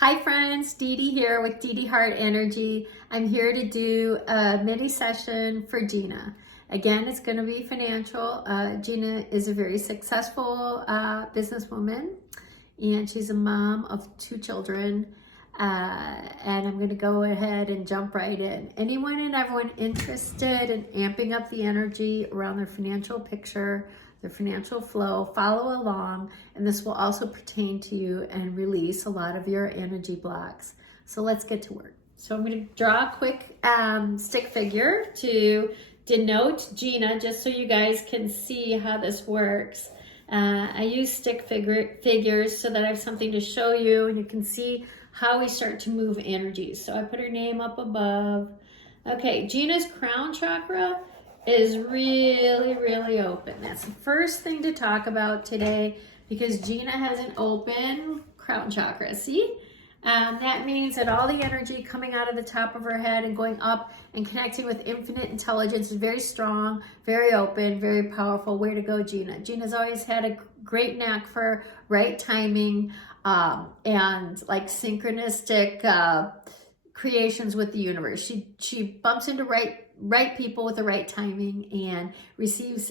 Hi friends, Dee Dee here with dedehartenergy. I'm here to do a mini session for Gina. Again, it's going to be financial. Gina is a very successful businesswoman, and she's a mom of 2 children. And I'm going to go ahead and jump right in. Anyone and everyone interested in amping up the energy around their financial picture, their financial flow, follow along, and this will also pertain to you and release a lot of your energy blocks. So let's get to work. So I'm going to draw a quick stick figure to denote Gina, just so you guys can see how this works. I use stick figures so that I have something to show you and you can see how we start to move energies. So I put her name up above. Okay, Gina's crown chakra is really open. That's the first thing to talk about today because Gina has an open crown chakra. See? That means that all the energy coming out of the top of her head and going up and connecting with infinite intelligence is very strong, very open, very powerful. Way to go, Gina. Gina's always had a great knack for right timing and like synchronistic creations with the universe. She bumps into right people with the right timing and receives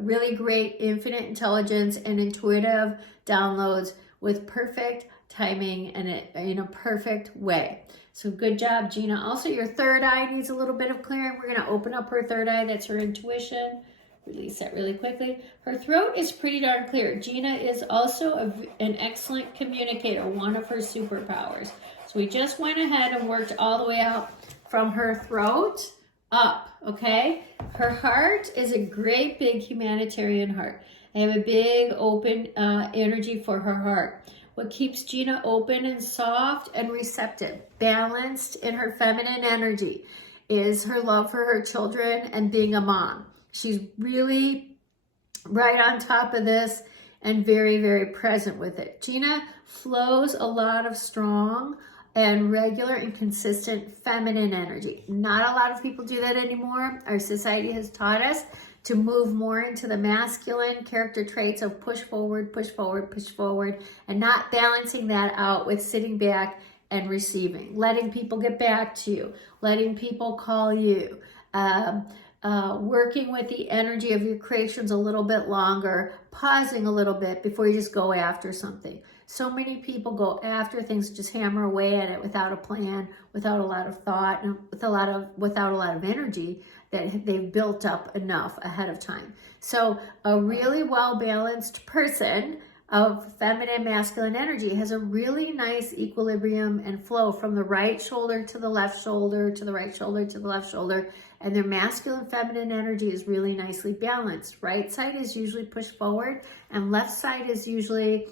really great infinite intelligence and intuitive downloads with perfect timing and in a perfect way. So good job, Gina. Also, your third eye needs a little bit of clearing. We're going to open up her third eye. That's her intuition. Release that really quickly. Her throat is pretty darn clear. Gina is also an excellent communicator, one of her superpowers. So we just went ahead and worked all the way out from her throat up, okay? Her heart is a great big humanitarian heart. I have a big open energy for her heart. What keeps Gina open and soft and receptive, balanced in her feminine energy, is her love for her children and being a mom. She's really right on top of this and very present with it. Gina flows a lot of strong and regular and consistent feminine energy. Not a lot of people do that anymore. Our society has taught us to move more into the masculine character traits of push forward, and not balancing that out with sitting back and receiving, letting people get back to you, letting people call you, working with the energy of your creations a little bit longer, pausing a little bit before you just go after something. So many people go after things, just hammer away at it without a plan, without a lot of thought, and without a lot of energy that they've built up enough ahead of time. So a really well-balanced person of feminine masculine energy has a really nice equilibrium and flow from the right shoulder to the left shoulder to the right shoulder to the left shoulder, and their masculine feminine energy is really nicely balanced. Right side is usually pushed forward and left side is usually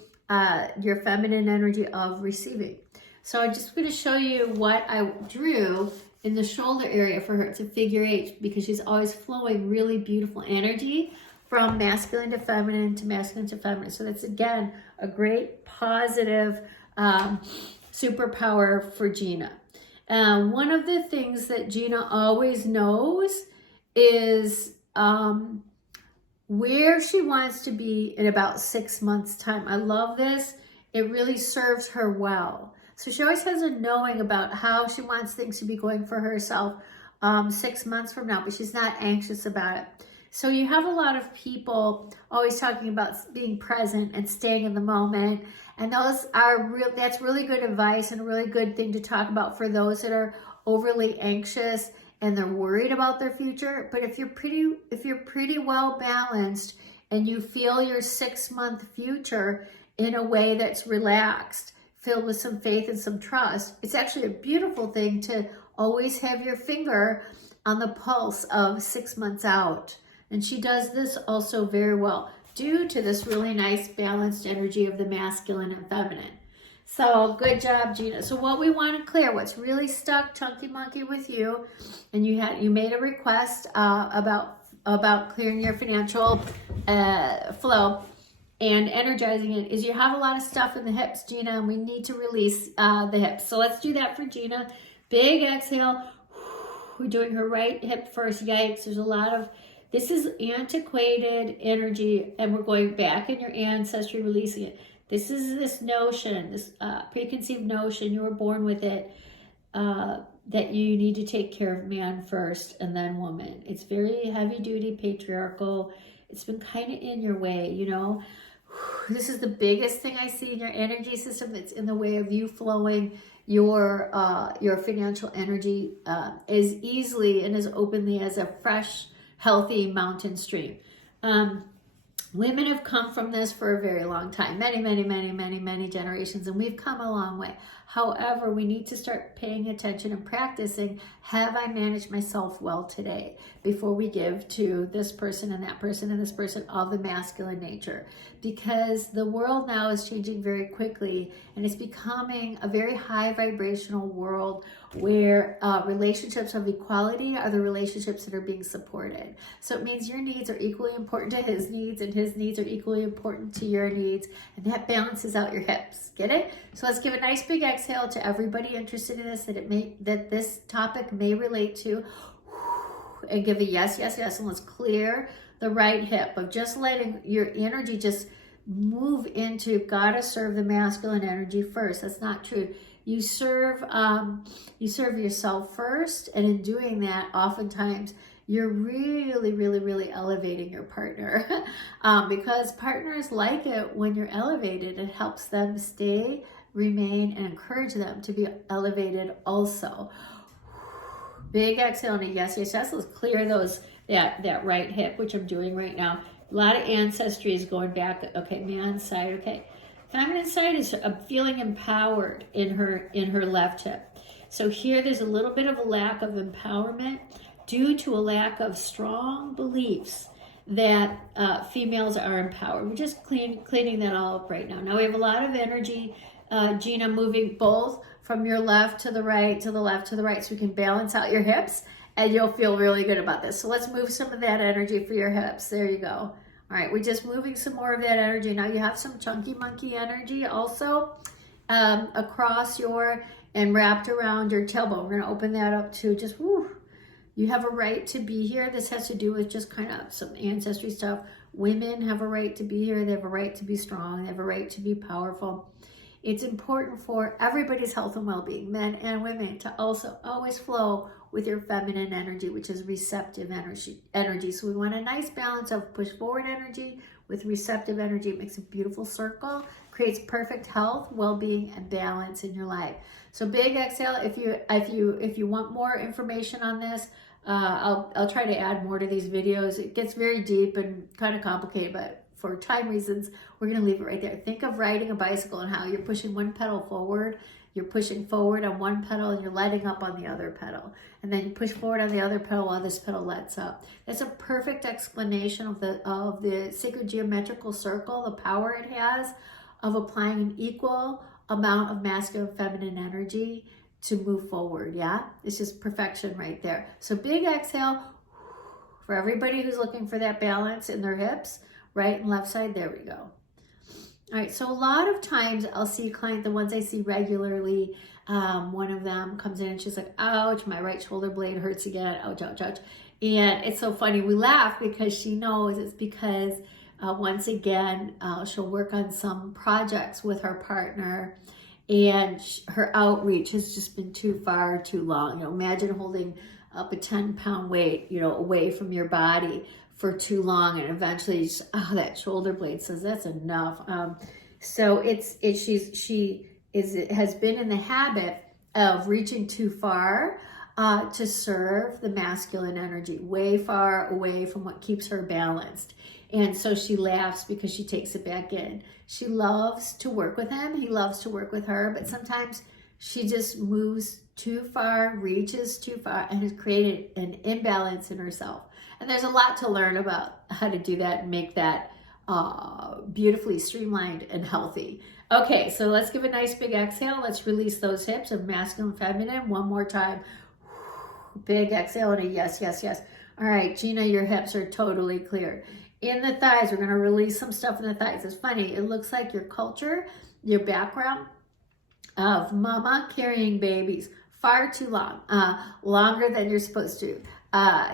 your feminine energy of receiving. So I'm just going to show you what I drew in the shoulder area for her. It's a figure 8 because she's always flowing really beautiful energy from masculine to feminine to masculine to feminine. So that's, again, a great positive superpower for Gina. One of the things that Gina always knows is where she wants to be in about 6 months' time. I love this. It really serves her well. So she always has a knowing about how she wants things to be going for herself 6 months from now, but she's not anxious about it. So you have a lot of people always talking about being present and staying in the moment. And that's really good advice and a really good thing to talk about for those that are overly anxious and they're worried about their future. But if you're pretty well balanced and you feel your 6-month future in a way that's relaxed, filled with some faith and some trust, it's actually a beautiful thing to always have your finger on the pulse of 6 months out. And she does this also very well due to this really nice balanced energy of the masculine and feminine. So good job, Gina. So what we want to clear, what's really stuck chunky monkey with you, and you made a request about clearing your financial flow and energizing it, is you have a lot of stuff in the hips, Gina, and we need to release the hips. So let's do that for Gina. Big exhale. We're doing her right hip first. Yikes, there's a lot of, this is antiquated energy, and we're going back in your ancestry, releasing it. This is this notion, this preconceived notion, you were born with it, that you need to take care of man first and then woman. It's very heavy duty, patriarchal. It's been kind of in your way, you know. This is the biggest thing I see in your energy system. It's in the way of you flowing your financial energy as easily and as openly as a fresh, healthy mountain stream. Women have come from this for a very long time, many generations, and we've come a long way. However, we need to start paying attention and practicing, have I managed myself well today, before we give to this person and that person and this person of the masculine nature. Because the world now is changing very quickly, and it's becoming a very high vibrational world where relationships of equality are the relationships that are being supported. So it means your needs are equally important to his needs, and his needs are equally important to your needs, and that balances out your hips. Get it? So let's give a nice big exhale to everybody interested in this, that this topic may relate to, and give a yes, yes, yes, and let's clear the right hip of just letting your energy just move into, gotta serve the masculine energy first. That's not true. You serve yourself first, and in doing that, oftentimes you're really elevating your partner because partners like it when you're elevated. It helps them stay, remain, and encourage them to be elevated also. Big exhale and a yes, yes, yes. Let's clear that right hip, which I'm doing right now. A lot of ancestry is going back. Okay, man's side. Okay, feminine side is feeling empowered in her left hip. So here there's a little bit of a lack of empowerment due to a lack of strong beliefs that females are empowered. We're just cleaning that all up right now. Now we have a lot of energy, Gina, moving both from your left to the right, to the left to the right, so we can balance out your hips, and you'll feel really good about this. So let's move some of that energy for your hips. There you go. All right, we're just moving some more of that energy. Now you have some chunky monkey energy also across and wrapped around your tailbone. We're gonna open that up too. Just whoo. You have a right to be here. This has to do with just kind of some ancestry stuff. Women have a right to be here. They have a right to be strong. They have a right to be powerful. It's important for everybody's health and well-being, men and women, to also always flow with your feminine energy, which is receptive energy. So we want a nice balance of push forward energy with receptive energy. It makes a beautiful circle, creates perfect health, well-being, and balance in your life. So big exhale. If you want more information on this, I'll try to add more to these videos. It gets very deep and kind of complicated, but for time reasons, we're going to leave it right there. Think of riding a bicycle and how you're pushing one pedal forward. You're pushing forward on one pedal and you're letting up on the other pedal. And then you push forward on the other pedal while this pedal lets up. That's a perfect explanation of the sacred geometrical circle, the power it has of applying an equal amount of masculine and feminine energy to move forward. Yeah, it's just perfection right there. So big exhale for everybody who's looking for that balance in their hips, right and left side. There we go. All right, so a lot of times I'll see a client, the ones I see regularly, one of them comes in and she's like, ouch, my right shoulder blade hurts again, ouch, ouch, ouch. And it's so funny, we laugh because she knows it's because once again, she'll work on some projects with her partner, and her outreach has just been too far, too long. You know, imagine holding up a 10-pound weight, you know, away from your body for too long, and eventually that shoulder blade says that's enough. So she has been in the habit of reaching too far to serve the masculine energy, way far away from what keeps her balanced. And so she laughs because she takes it back in. She loves to work with him. He loves to work with her, but sometimes she just moves too far, reaches too far, and has created an imbalance in herself. And there's a lot to learn about how to do that and make that beautifully streamlined and healthy. Okay, so let's give a nice big exhale. Let's release those hips of masculine, feminine. One more time. Big exhale and a yes, yes, yes. All right, Gina, your hips are totally cleared. In the thighs, we're going to release some stuff in the thighs. It's funny. It looks like your culture, your background of mama carrying babies far too long, longer than you're supposed to.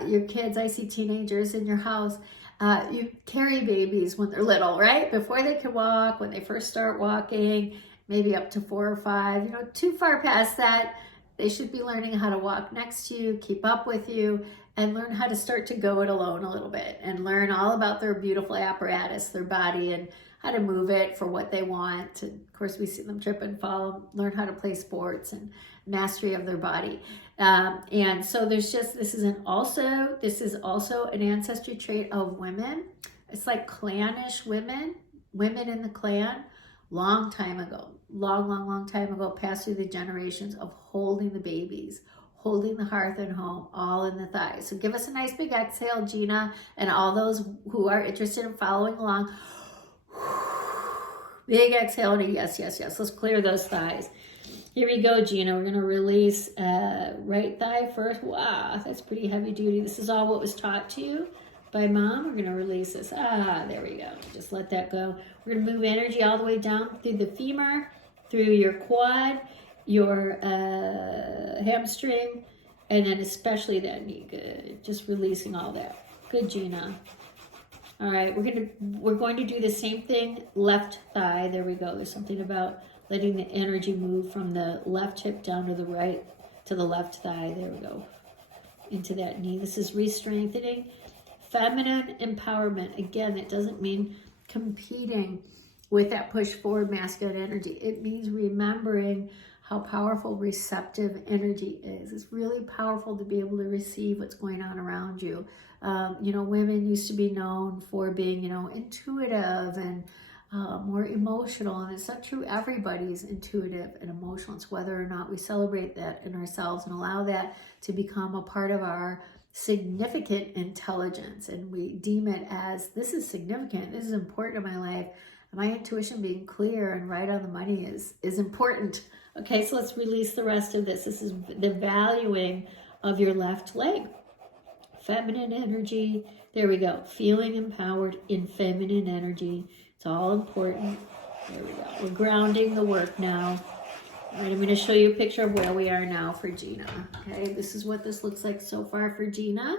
Your kids, I see teenagers in your house, You carry babies when they're little, right? Before they can walk, when they first start walking, maybe up to 4 or 5, you know, too far past that, they should be learning how to walk next to you, keep up with you, and learn how to start to go it alone a little bit and learn all about their beautiful apparatus, their body, and how to move it for what they want. And of course, we see them trip and fall, learn how to play sports and mastery of their body. And so there's just, this is also an ancestry trait of women. It's like clannish women in the clan, long time ago, long time ago, passed through the generations of holding the babies, holding the hearth and home, all in the thighs. So give us a nice big exhale, Gina, and all those who are interested in following along. Big exhale and a yes, yes, yes. Let's clear those thighs. Here we go, Gina. We're going to release right thigh first. Wow, that's pretty heavy duty. This is all what was taught to you by mom. We're going to release this. There we go. Just let that go. We're going to move energy all the way down through the femur, through your quad, your hamstring, and then especially that knee. Good. Just releasing all that. Good, Gina. All right, we're going to do the same thing, left thigh. There we go. There's something about letting the energy move from the left hip down to the right, to the left thigh. There we go. Into that knee. This is re-strengthening. Feminine empowerment. Again, it doesn't mean competing with that push forward masculine energy. It means remembering how powerful receptive energy is. It's really powerful to be able to receive what's going on around you. You know, women used to be known for being, you know, intuitive and more emotional, and it's not true. Everybody's intuitive and emotional. It's whether or not we celebrate that in ourselves and allow that to become a part of our significant intelligence, and we deem it as, this is significant, this is important in my life. My intuition being clear and right on the money is important. Okay, so let's release the rest of this. This is the valuing of your left leg. Feminine energy. There we go. Feeling empowered in feminine energy. It's all important. There we go. We're grounding the work now. All right, I'm going to show you a picture of where we are now for Gina. Okay, this is what this looks like so far for Gina.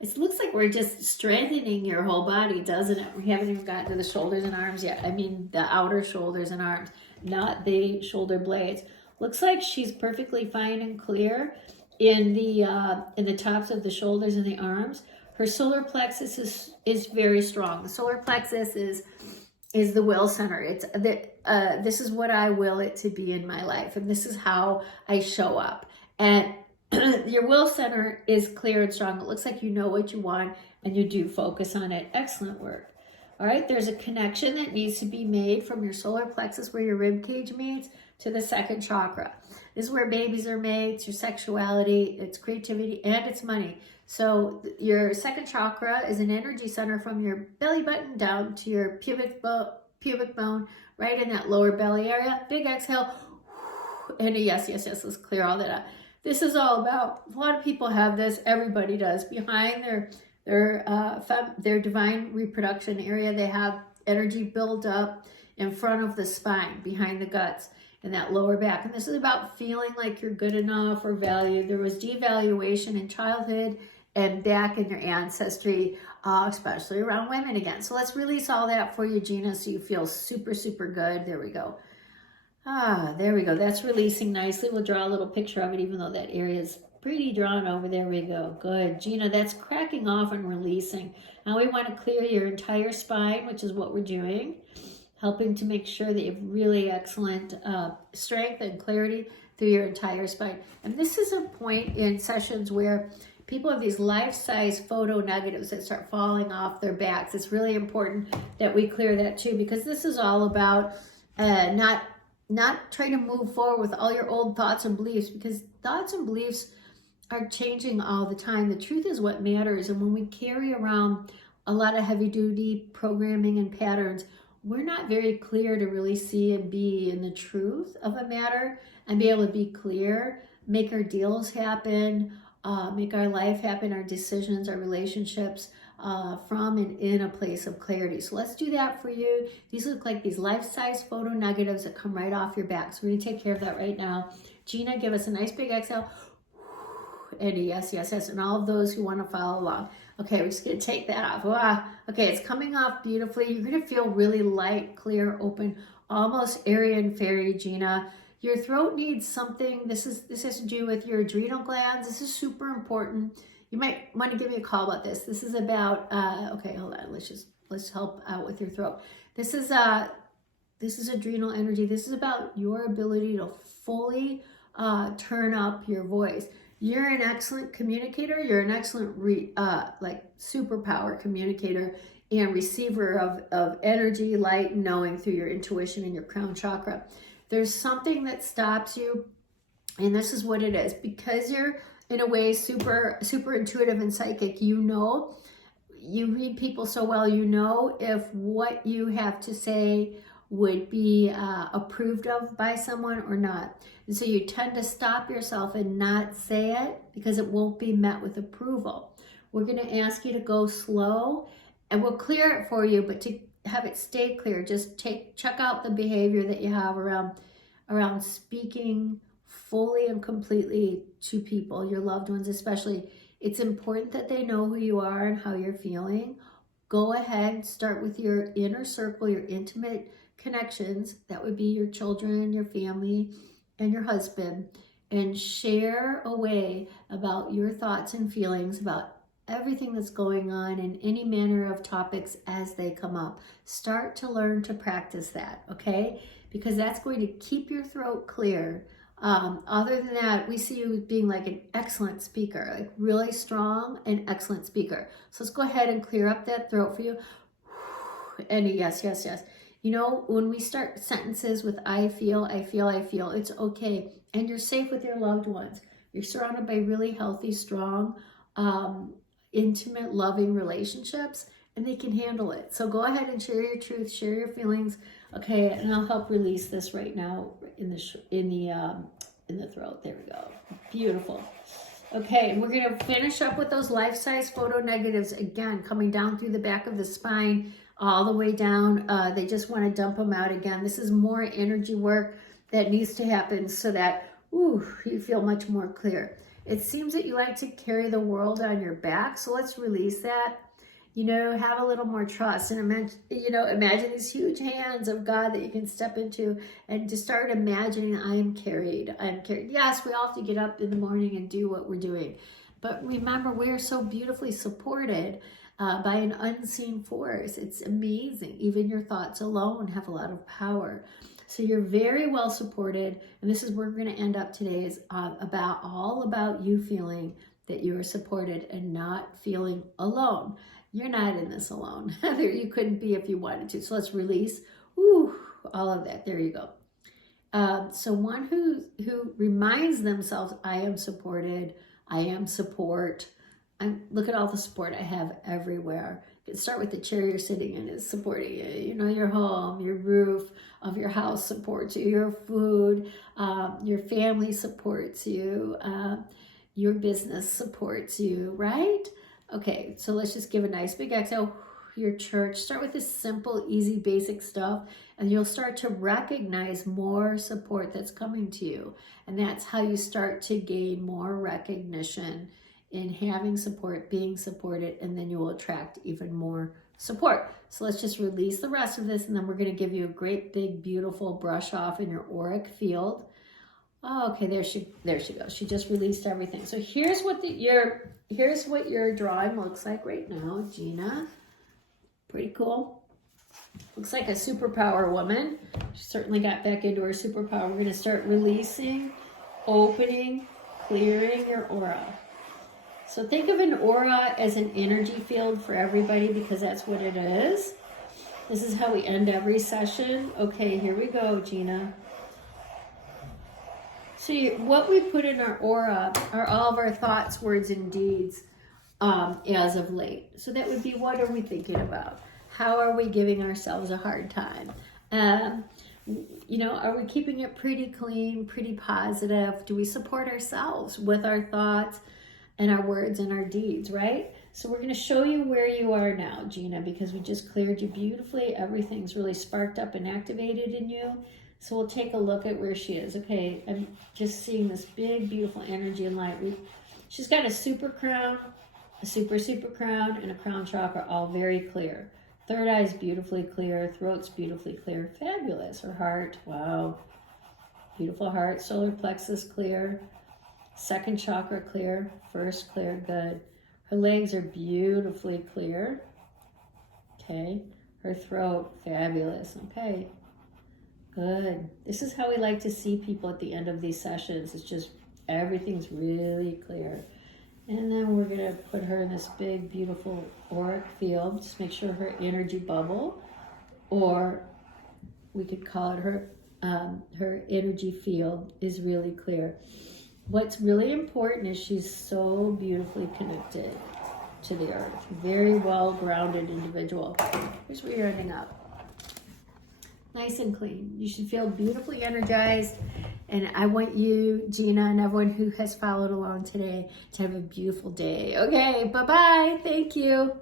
It looks like we're just strengthening your whole body, doesn't it? We haven't even gotten to the shoulders and arms yet. I mean, the outer shoulders and arms, not the shoulder blades. Looks like she's perfectly fine and clear in the tops of the shoulders and the arms. Her solar plexus is very strong. The solar plexus is the will center. It's this is what I will it to be in my life, and this is how I show up. And your will center is clear and strong. It looks like you know what you want and you do focus on it. Excellent work. All right, there's a connection that needs to be made from your solar plexus where your rib cage meets to the second chakra. This is where babies are made. It's your sexuality, it's creativity, and it's money. So your second chakra is an energy center from your belly button down to your pubic bone, right in that lower belly area. Big exhale, and a yes, yes, yes. Let's clear all that out. This is all about, a lot of people have this, everybody does, behind their divine reproduction area, they have energy built up in front of the spine, behind the guts, and that lower back. And this is about feeling like you're good enough or valued. There was devaluation in childhood and back in your ancestry, especially around women again. So let's release all that for you, Gina, so you feel super, super good. There we go. There we go. That's releasing nicely. We'll draw a little picture of it, even though that area is pretty drawn over. There we go. Good. Gina, that's cracking off and releasing. Now we want to clear your entire spine, which is what we're doing, helping to make sure that you have really excellent strength and clarity through your entire spine. And this is a point in sessions where people have these life-size photo negatives that start falling off their backs. It's really important that we clear that too, because this is all about not trying to move forward with all your old thoughts and beliefs, because thoughts and beliefs are changing all the time. The truth is what matters. And when we carry around a lot of heavy duty programming and patterns, we're not very clear to really see and be in the truth of a matter and be able to be clear, make our deals happen, make our life happen, our decisions, our relationships, from and in a place of clarity. So let's do that for you. These look like these life-size photo negatives that come right off your back. So we're gonna take care of that right now. Gina, give us a nice big exhale. And a yes, yes, yes. And all of those who want to follow along. Okay, we're just gonna take that off. Wow. Okay, it's coming off beautifully. You're gonna feel really light, clear, open, almost airy and fairy, Gina. Your throat needs something. This has to do with your adrenal glands. This is super important. You might want to give me a call about this. This is about okay, hold on. Let's help out with your throat. This is adrenal energy. This is about your ability to fully turn up your voice. You're an excellent communicator. You're an excellent like superpower communicator and receiver of energy, light, and knowing through your intuition and your crown chakra. There's something that stops you, and this is what it is. Because you're in a way super intuitive and psychic, you know, you read people so well, you know if what you have to say would be approved of by someone or not. And so you tend to stop yourself and not say it because it won't be met with approval. We're going to ask you to go slow, and we'll clear it for you, but to have it stay clear, just check out the behavior that you have around speaking fully and completely to people, your loved ones especially. It's important that they know who you are and how you're feeling. Go ahead, start with your inner circle, your intimate connections. That would be your children, your family, and your husband, and share away about your thoughts and feelings about everything that's going on in any manner of topics as they come up. Start to learn to practice that, okay? Because that's going to keep your throat clear. Other than that, we see you being like an excellent speaker, like really strong and excellent speaker. So let's go ahead and clear up that throat for you. And yes, yes, yes. You know, when we start sentences with I feel, it's okay. And you're safe with your loved ones. You're surrounded by really healthy, strong, intimate, loving relationships, and they can handle it. So go ahead and share your truth, share your feelings. Okay, and I'll help release this right now in the throat. There we go. Beautiful. Okay, we're going to finish up with those life-size photo negatives again, coming down through the back of the spine, all the way down. They just want to dump them out again. This is more energy work that needs to happen so that you feel much more clear. It seems that you like to carry the world on your back, so let's release that. You know, have a little more trust, and imagine these huge hands of God that you can step into, and to start imagining, I am carried. Yes, we all have to get up in the morning and do what we're doing, but remember, we're so beautifully supported by an unseen force. It's amazing. Even your thoughts alone have a lot of power. So you're very well supported, and this is where we're going to end up today, is all about you feeling that you are supported and not feeling alone. You're not in this alone. You couldn't be if you wanted to. So let's release all of that. There you go. So one who reminds themselves, I am supported, I am support. Look at all the support I have everywhere. You can start with the chair you're sitting in is supporting you. You know, your home, your roof of your house supports you, your food, your family supports you, your business supports you, right? Okay, so let's just give a nice big exhale. Your church. Start with this simple, easy, basic stuff, and you'll start to recognize more support that's coming to you. And that's how you start to gain more recognition in having support, being supported, and then you will attract even more support. So let's just release the rest of this, and then we're going to give you a great, big, beautiful brush off in your auric field. Oh, okay, there she goes. She just released everything. So here's what your drawing looks like right now, Gina. Pretty cool. Looks like a superpower woman. She certainly got back into her superpower. We're going to start releasing, opening, clearing your aura. So think of an aura as an energy field for everybody, because that's what it is. This is how we end every session. Okay, here we go, Gina. So what we put in our aura are all of our thoughts, words, and deeds as of late. So that would be, what are we thinking about? How are we giving ourselves a hard time? Are we keeping it pretty clean, pretty positive? Do we support ourselves with our thoughts and our words and our deeds, right? So we're going to show you where you are now, Gina, because we just cleared you beautifully. Everything's really sparked up and activated in you. So we'll take a look at where she is. Okay, I'm just seeing this big, beautiful energy and light. She's got a super crown. A super crown and a crown chakra, all very clear. Third eye is beautifully clear. Throat's beautifully clear. Fabulous. Her heart, wow. Beautiful heart. Solar plexus clear. Second chakra clear. First clear, good. Her legs are beautifully clear. Okay. Her throat, fabulous. Okay. Good. This is how we like to see people at the end of these sessions. It's just everything's really clear. And then we're going to put her in this big, beautiful auric field. Just make sure her energy bubble, or we could call it her energy field, is really clear. What's really important is she's so beautifully connected to the earth. Very well-grounded individual. Here's where you're ending up. Nice and clean. You should feel beautifully energized. And I want you, Gina, and everyone who has followed along today to have a beautiful day. Okay, bye-bye. Thank you.